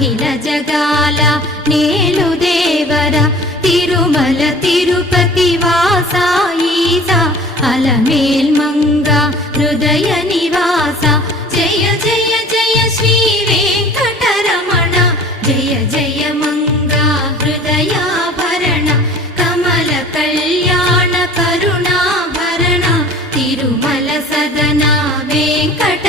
అఖిల జగాల నేలు దేవర తిరుమల తిరుపతి వాస ఈస అలమేల్ మంగ హృదయ నివాస జయ జయ జయ శ్రీ వెంకటరమణ జయ జయ మంగ హృదయాభరణ కమల కళ్యాణ కరుణాభరణ తిరుమల సదన వెంకట